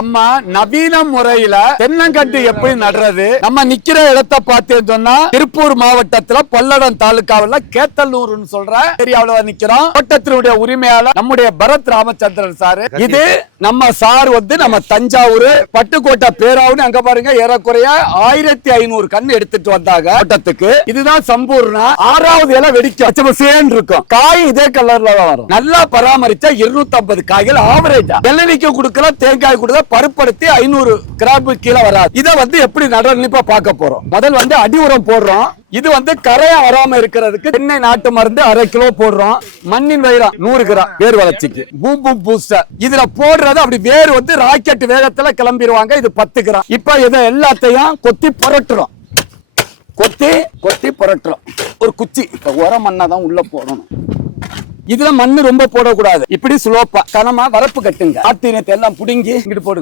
நம்ம நவீன முறையில தென்னங்கட்டு எப்படி நடுறது? நம்ம நிக்கிற இடத்தை பார்த்தேன்னு சொன்னா திருப்பூர் மாவட்டத்துல பல்லடம் தாலுகாவில் கேத்தல்லூர்னு சொல்ற ஏரியாவுல நிக்கிறோம். தோட்டத்தினுடைய உரிமையாளர் நம்முடைய பரத் ராமச்சந்திரன் சார். இது நம்ம சார் வந்து நம்ம தஞ்சாவூர் பட்டுக்கோட்டை பேராவுன்னு அங்க பாருங்க ஏறக்குறைய ஆயிரத்தி ஐநூறு கண்ணு எடுத்துட்டு வந்தாங்க ஓட்டத்துக்கு இதுதான் சம்பூர்ணா ஆறாவது இலை வெடிக்கும். பச்சை இருக்கும். காய் இதே கலர்ல தான் வரும். நல்லா பராமரிச்சா இருநூத்தி ஐம்பது காய்கள் ஆவரேஜா வெள்ளரிக்க கொடுக்கல தேங்காய் கொடுக்கல பருப்படுத்தி ஐநூறு கிராம் கீழே வராது. இதை வந்து எப்படி நடன்னு இப்ப பார்க்க போறோம்? முதல் வந்து அடி உரம் போடுறோம். இது வந்து கரையா வராம இருக்கிறதுக்கு தென்னை நாட்டு மருந்து அரை கிலோ போடுறோம். மண்ணின் வயிறா நூறு கிராம். வேர் வளர்ச்சிக்கு. பூம் பூம் பூஸ்டர் இதுல போடுறது அப்படி வேர் வந்து ராக்கெட் வேகத்துல கிளம்பிடுவாங்க இது பத்து கிராம். இப்ப இதை எல்லாத்தையும் கொத்தி புரட்டுறோம். கொத்தி கொத்தி புரட்டுறோம். ஒரு குச்சி. இப்ப உரம் மண்ணா தான் உள்ள போடணும். இதுல மண்ணு ரொம்ப போடக்கூடாது. இப்படி ஸ்லோப்பா கனமா வரப்பு கட்டுங்க. ஆத்தீனத்தை எல்லாம் புடுங்கி இங்கிட்டு போடுங்க.